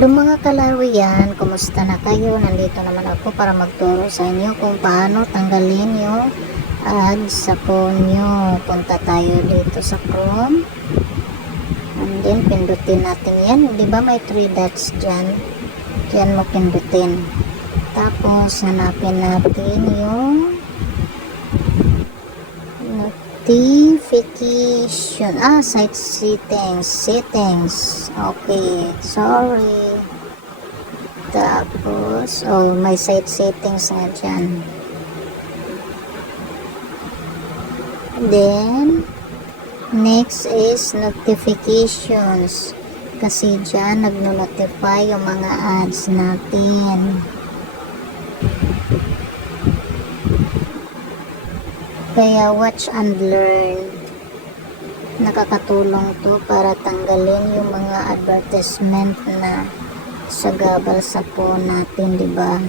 Hello mga kalarian, kumusta na kayo? Nandito naman ako para magturo sa inyo kung paano tanggalin yung ads sa phone nyo. Punta tayo dito sa Chrome. And then pindutin natin yan. Diba may 3 dots dyan? Diyan mo pindutin. Tapos hanapin natin yung notification. Site settings. Okay, sorry. Tapos, may site settings nga dyan. Then, next is notifications. Kasi dyan, nagno-notify yung mga ads natin. Kaya watch and learn. Nakakatulong to para tanggalin yung mga advertisement na sagabal sa phone natin, diba?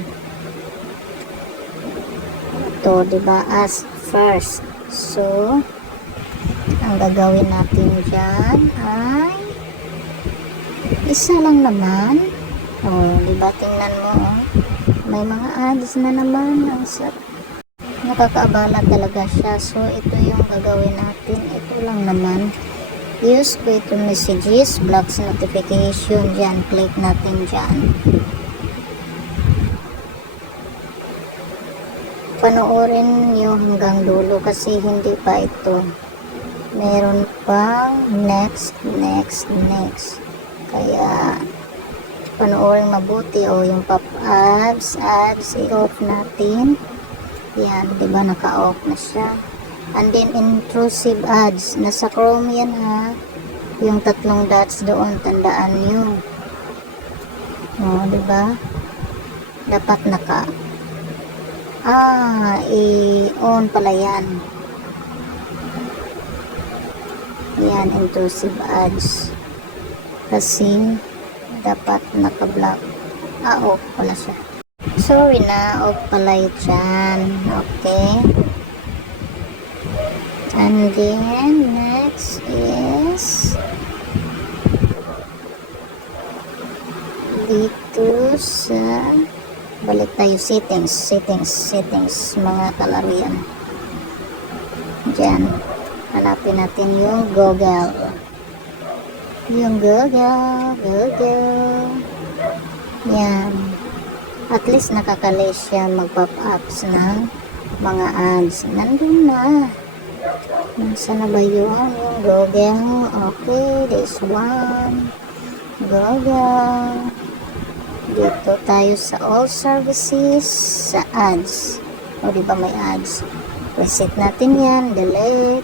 Ito, diba? As first. So, ang gagawin natin dyan ay isa lang naman. Diba? Tingnan mo, may mga ads na naman. Ang nakakaabala talaga siya. So, ito yung gagawin natin. Ito lang naman. Use quick messages, blocks notification. Dyan, click natin dyan. Panoorin nyo hanggang dulo kasi hindi pa ito. Meron pang next. Kaya, panoorin mabuti. Yung pop-ups, ads, i-off natin. Yan, diba naka-off na siya. And then intrusive ads, nasa Chrome yan ha. Yung 3 dots doon, tandaan nyo. Diba? Dapat naka i-on pala yan. Yan, intrusive ads. Kasi dapat naka-block. Off pala siya. Sorry na, off pala dyan. Okay. And then, next is dito sa balik tayo, settings mga kalarian. Dyan. Hanapin natin yung Google. Yan. At least nakakalis siya mag-pop-ups ng mga ads. Nandun na. Nasaan na ba yung Google? Okay, this one. Google. Dito tayo sa all services, sa ads. Diba may ads? Reset natin yan. Delete.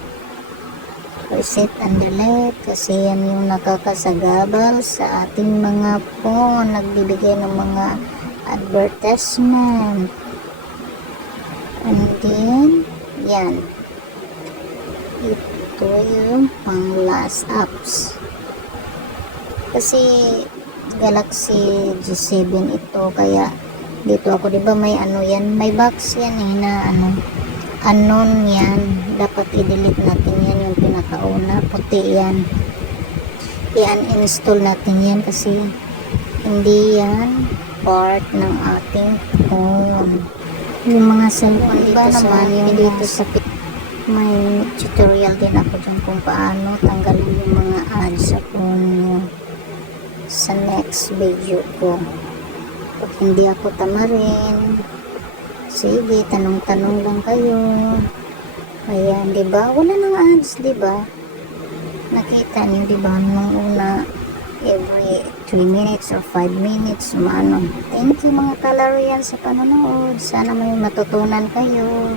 Reset and delete. Kasi yan yung nakakasagabal sa ating mga phone. Nagbibigay ng mga advertisement. And then, yan. Ito yung pang last apps. Kasi Galaxy G7 ito, kaya dito ako, diba may yan, may box yan na unknown yan. Dapat i-delete natin yan, yung pinakauna, puti yan. I-uninstall natin yan kasi hindi yan part ng ating phone. Yung mga cellphone dito naman, yung dito sa may tutorial din ako dyan kung paano tanggalin yung mga ads sa phone nyo sa next video ko. Pag hindi ako tamarin, sige, tanong-tanong lang kayo. Ayan, diba? Wala nang ads, diba? Nakita niyo, diba? Nung una, every 3 minutes or 5 minutes, Thank you mga kalarian sa panonood. Sana may matutunan kayo.